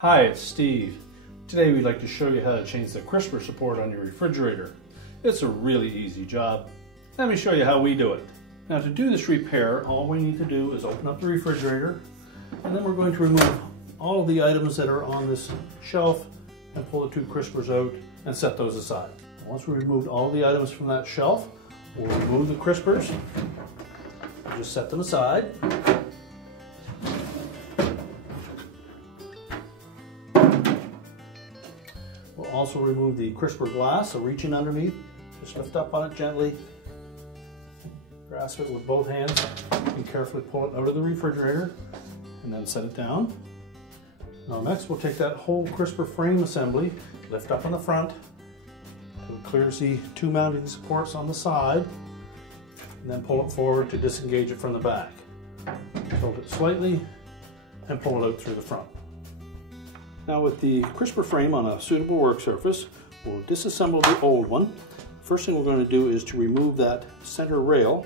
Hi, it's Steve. Today we'd like to show you how to change the crisper support on your refrigerator. It's a really easy job. Let me show you how we do it. Now to do this repair, all we need to do is open up the refrigerator, and then we're going to remove all of the items that are on this shelf and pull the two crispers out and set those aside. Once we removed all of the items from that shelf, we'll remove the crispers, just set them aside. We'll also remove the crisper glass, so reach in underneath, just lift up on it gently, grasp it with both hands, and carefully pull it out of the refrigerator, and then set it down. Now next we'll take that whole crisper frame assembly, lift up on the front, it clears the two mounting supports on the side, and then pull it forward to disengage it from the back. Tilt it slightly, and pull it out through the front. Now with the crisper frame on a suitable work surface, we'll disassemble the old one. First thing we're going to do is to remove that center rail.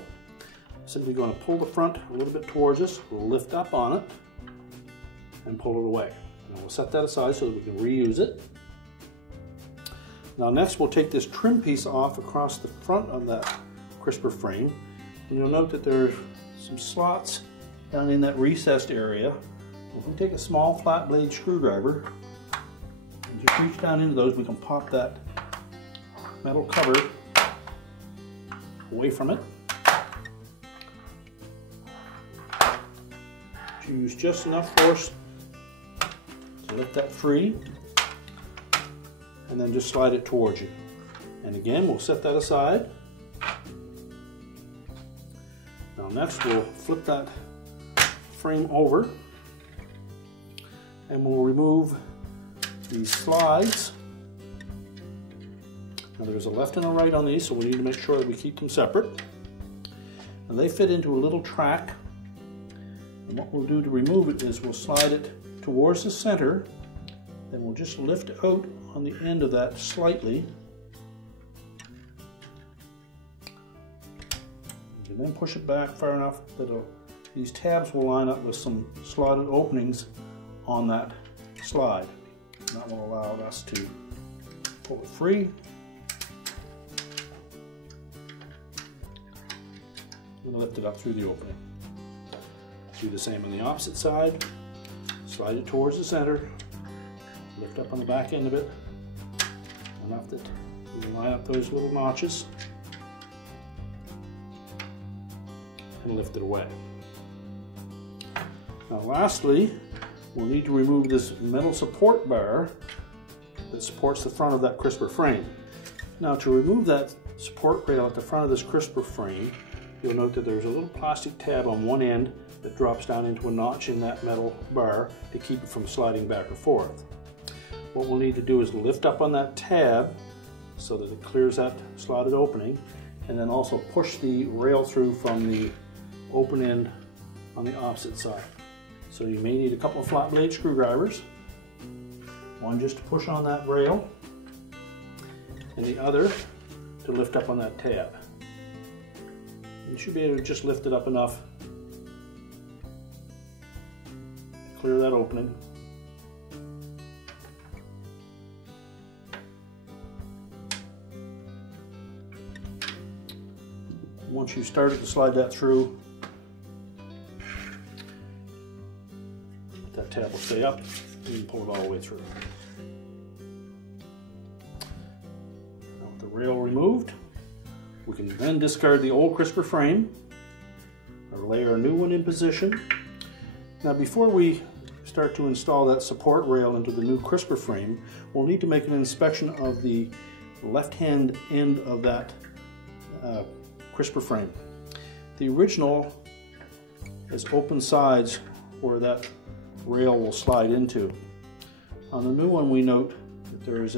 Simply going to pull the front a little bit towards us, we'll lift up on it, and pull it away. And we'll set that aside so that we can reuse it. Now next we'll take this trim piece off across the front of that crisper frame. And you'll note that there are some slots down in that recessed area. If we take a small flat blade screwdriver and just reach down into those, we can pop that metal cover away from it. Use just enough force to lift that free, and then just slide it towards you. And again, we'll set that aside. Now next we'll flip that frame over, and we'll remove these slides. Now there's a left and a right on these, so we need to make sure that we keep them separate. And they fit into a little track. And what we'll do to remove it is we'll slide it towards the center, then we'll just lift out on the end of that slightly. And then push it back far enough that these tabs will line up with some slotted openings on that slide. And that will allow us to pull it free. And lift it up through the opening. Do the same on the opposite side. Slide it towards the center. Lift up on the back end of it enough that you can line up those little notches and lift it away. Now lastly, we'll need to remove this metal support bar that supports the front of that crisper frame. Now to remove that support rail at the front of this crisper frame, you'll note that there's a little plastic tab on one end that drops down into a notch in that metal bar to keep it from sliding back and forth. What we'll need to do is lift up on that tab so that it clears that slotted opening, and then also push the rail through from the open end on the opposite side. So you may need a couple of flat blade screwdrivers, one just to push on that rail, and the other to lift up on that tab. You should be able to just lift it up enough to clear that opening. Once you've started to slide that through, that tab will stay up and you can pull it all the way through. Now with the rail removed, we can then discard the old crisper frame or layer a new one in position. Now before we start to install that support rail into the new crisper frame, we'll need to make an inspection of the left-hand end of that crisper frame. The original has open sides where that rail will slide into. On the new one we note that there is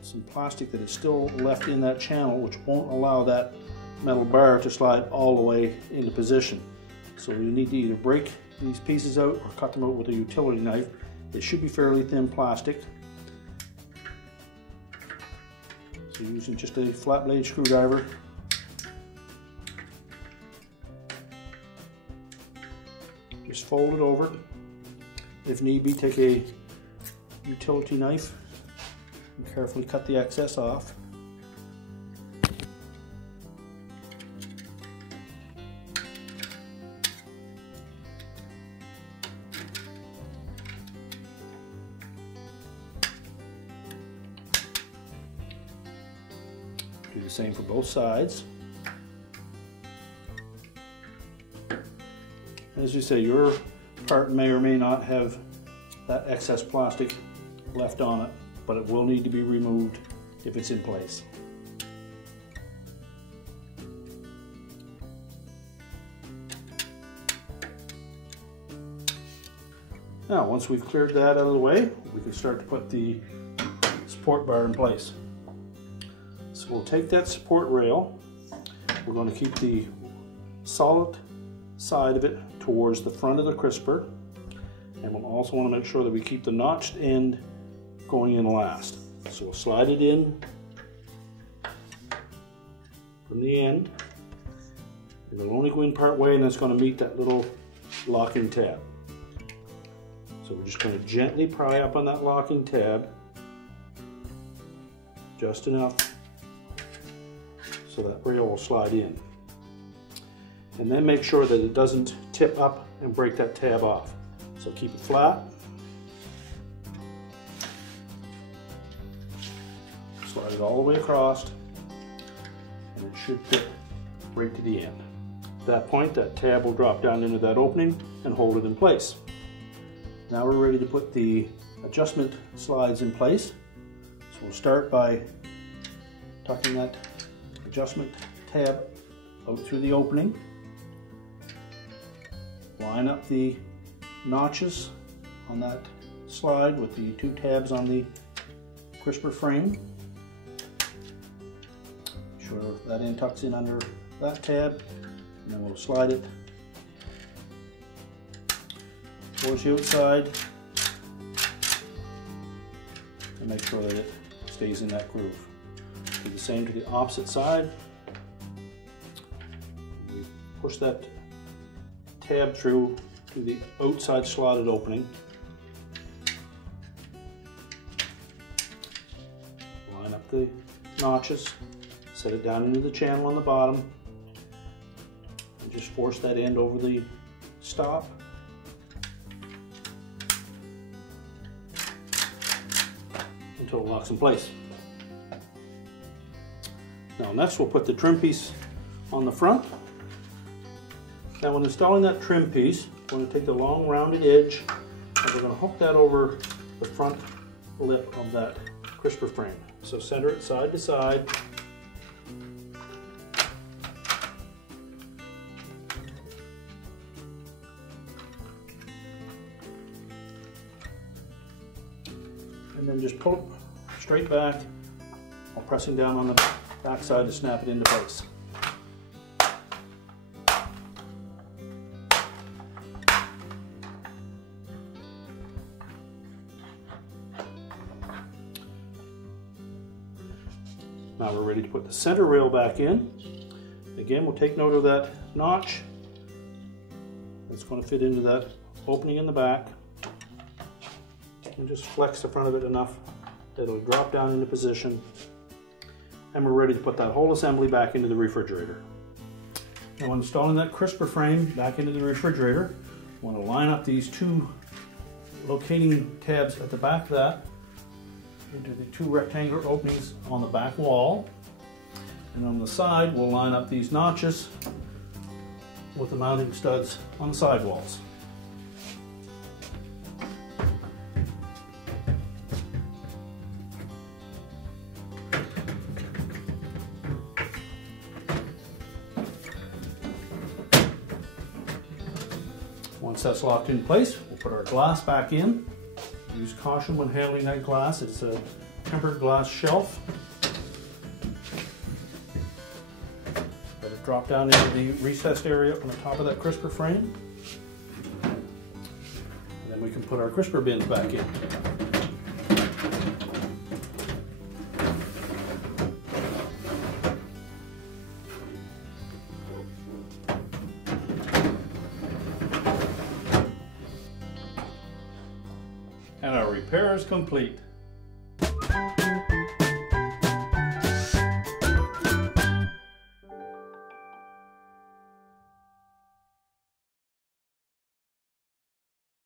some plastic that is still left in that channel, which won't allow that metal bar to slide all the way into position. So you need to either break these pieces out or cut them out with a utility knife. It should be fairly thin plastic. So using just a flat blade screwdriver, just fold it over If need be, take a utility knife and carefully cut the excess off. Do the same for both sides. As you say, your part may or may not have that excess plastic left on it, but it will need to be removed if it's in place. Now, once we've cleared that out of the way, we can start to put the support bar in place. So we'll take that support rail, we're going to keep the solid side of it towards the front of the crisper, and we'll also want to make sure that we keep the notched end going in last. So we'll slide it in from the end. It'll only go in part way, and it's going to meet that little locking tab. So we're just going to gently pry up on that locking tab, just enough so that rail will slide in. And then make sure that it doesn't tip up and break that tab off. So keep it flat. Slide it all the way across, and it should fit right to the end. At that point, that tab will drop down into that opening and hold it in place. Now we're ready to put the adjustment slides in place. So we'll start by tucking that adjustment tab out through the opening. Line up the notches on that slide with the two tabs on the crisper frame. Sure that end tucks in under that tab, and then we'll slide it towards the outside and make sure that it stays in that groove. Do the same to the opposite side. We push that tab through to the outside slotted opening. Line up the notches, set it down into the channel on the bottom, and just force that end over the stop. Until it locks in place. Now next we'll put the trim piece on the front. Now when installing that trim piece, we're going to take the long rounded edge and we're going to hook that over the front lip of that crisper frame. So center it side to side. And then just pull it straight back while pressing down on the back side to snap it into place. Now we're ready to put the center rail back in. Again, we'll take note of that notch. It's going to fit into that opening in the back. And just flex the front of it enough that it'll drop down into position. And we're ready to put that whole assembly back into the refrigerator. Now when installing that crisper frame back into the refrigerator, I want to line up these two locating tabs at the back of that into the two rectangular openings on the back wall. And on the side, we'll line up these notches with the mounting studs on the side walls. Once that's locked in place, we'll put our glass back in. Use caution when handling that glass. It's a tempered glass shelf. Let it drop down into the recessed area on the top of that crisper frame. And then we can put our crisper bins back in. And our repair is complete.